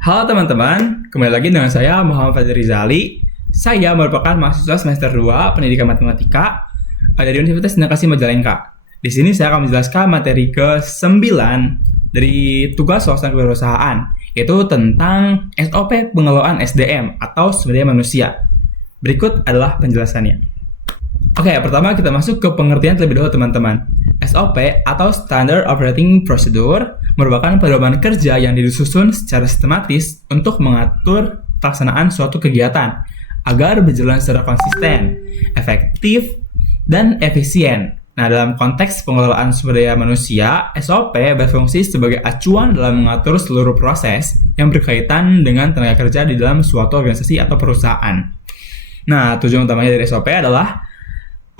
Halo teman-teman, kembali lagi dengan saya Muhammad Fadli Rizali. Saya merupakan mahasiswa semester 2 Pendidikan Matematika dari Universitas Negeri Majalengka. Di sini saya akan menjelaskan materi ke-9 dari tugas wawasan kewirausahaan, yaitu tentang SOP pengelolaan SDM atau sumber daya manusia. Berikut adalah penjelasannya. Oke, pertama kita masuk ke pengertian terlebih dahulu teman-teman. SOP atau Standard Operating Procedure merupakan pedoman kerja yang disusun secara sistematis untuk mengatur pelaksanaan suatu kegiatan agar berjalan secara konsisten, efektif, dan efisien. Nah, dalam konteks pengelolaan sumber daya manusia, SOP berfungsi sebagai acuan dalam mengatur seluruh proses yang berkaitan dengan tenaga kerja di dalam suatu organisasi atau perusahaan. Nah, tujuan utamanya dari SOP adalah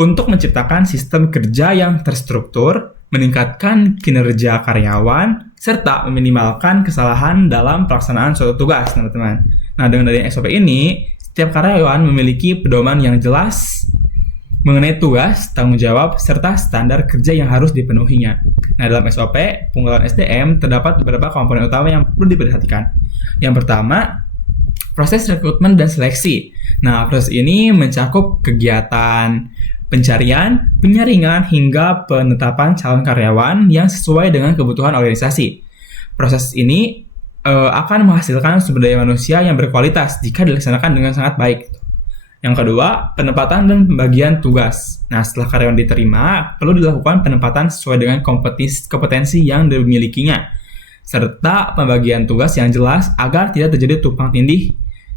untuk menciptakan sistem kerja yang terstruktur, meningkatkan kinerja karyawan, serta meminimalkan kesalahan dalam pelaksanaan suatu tugas, teman-teman. Nah, dengan adanya SOP ini, setiap karyawan memiliki pedoman yang jelas mengenai tugas, tanggung jawab, serta standar kerja yang harus dipenuhinya. Nah, dalam SOP, pengelolaan SDM terdapat beberapa komponen utama yang perlu diperhatikan. Yang pertama, proses rekrutmen dan seleksi. Nah, proses ini mencakup kegiatan pencarian, penyaringan, hingga penetapan calon karyawan yang sesuai dengan kebutuhan organisasi. Proses ini akan menghasilkan sumber daya manusia yang berkualitas jika dilaksanakan dengan sangat baik. Yang kedua, penempatan dan pembagian tugas. Nah, setelah karyawan diterima, perlu dilakukan penempatan sesuai dengan kompetensi yang dimilikinya, serta pembagian tugas yang jelas agar tidak terjadi tumpang tindih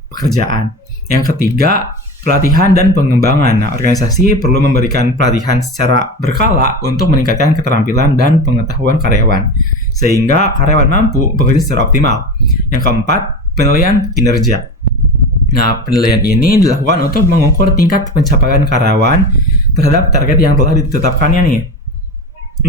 pekerjaan. Yang ketiga, pelatihan dan pengembangan. Nah, organisasi perlu memberikan pelatihan secara berkala untuk meningkatkan keterampilan dan pengetahuan karyawan, sehingga karyawan mampu bekerja secara optimal. Yang keempat, penilaian kinerja. Nah, penilaian ini dilakukan untuk mengukur tingkat pencapaian karyawan terhadap target yang telah ditetapkannya nih.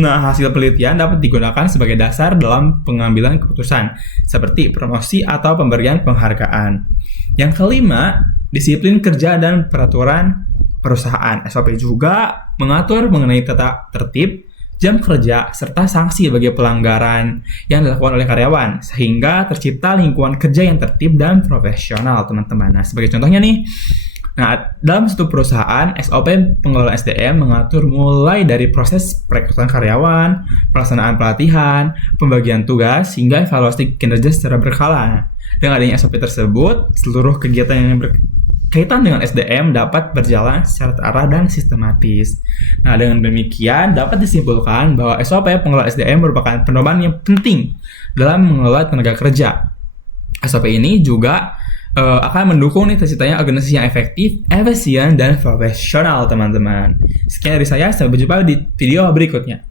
Nah, hasil penelitian dapat digunakan sebagai dasar dalam pengambilan keputusan, seperti promosi atau pemberian penghargaan. Yang kelima, disiplin kerja dan peraturan perusahaan. SOP juga mengatur mengenai tata tertib, jam kerja, serta sanksi bagi pelanggaran yang dilakukan oleh karyawan, sehingga tercipta lingkungan kerja yang tertib dan profesional, teman-teman. Nah, sebagai contohnya nih, dalam suatu perusahaan, SOP pengelolaan SDM mengatur mulai dari proses perekrutan karyawan, pelaksanaan pelatihan, pembagian tugas, hingga evaluasi kinerja secara berkala. Dengan adanya SOP tersebut, seluruh kegiatan yang berkaitan dengan SDM dapat berjalan secara terarah dan sistematis. Nah, dengan demikian dapat disimpulkan bahwa SOP pengelolaan SDM merupakan pedoman yang penting dalam mengelola tenaga kerja. SOP ini juga akan mendukung terciptanya organisasi yang efektif, efisien, dan profesional, teman-teman. Sekian dari saya, sampai berjumpa di video berikutnya.